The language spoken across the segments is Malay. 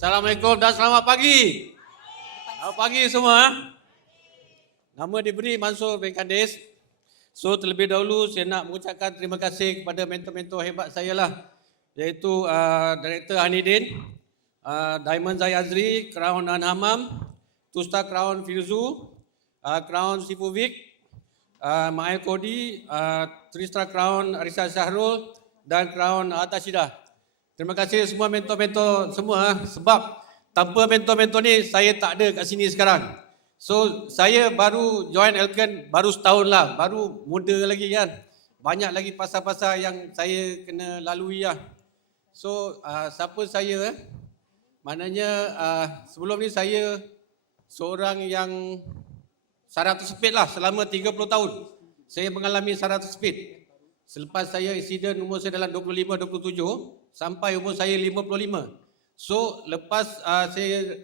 Assalamualaikum dan selamat pagi. Selamat pagi semua. Nama diberi Mansur bin Kandis. So terlebih dahulu saya nak mengucapkan terima kasih kepada mentor-mentor hebat saya lah, iaitu Director Hanidin, Diamond Zayazri, Crown Anhamam, Tusta Crown Firzu, Crown Sipovic, Mael Kodi, Tristra Crown Arisa Syahrul dan Crown Atashidah. Terima kasih semua mentor-mentor semua, sebab tanpa mentor-mentor ni saya tak ada kat sini sekarang. So saya baru join Elken baru setahun lah, baru muda lagi kan. Banyak lagi pasal-pasal yang saya kena lalui lah. So siapa saya? Maknanya sebelum ni saya seorang yang saraf tersepit lah selama 30 tahun. Saya mengalami saraf tersepit. Selepas saya insiden umur saya dalam 25-27 sampai umur saya 55. So lepas saya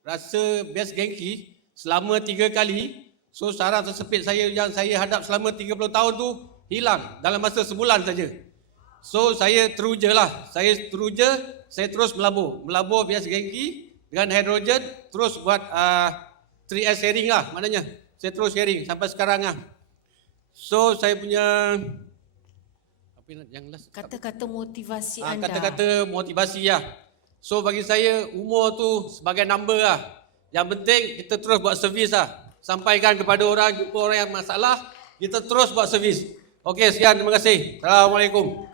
rasa best Genki selama 3 kali, so saraf tersepit saya yang saya hadap selama 30 tahun tu hilang dalam masa sebulan saja. So saya teruja lah, saya terus melabur best Genki dengan hidrogen, terus buat 3S sharing lah maknanya. Saya terus sharing sampai sekarang lah. So saya punya kata-kata motivasi anda. Kata-kata motivasi lah. So bagi saya umur tu sebagai number lah. Yang penting kita terus buat servis lah. Sampaikan kepada orang, jumpa orang yang masalah, kita terus buat servis. Okey, sekian, terima kasih. Assalamualaikum.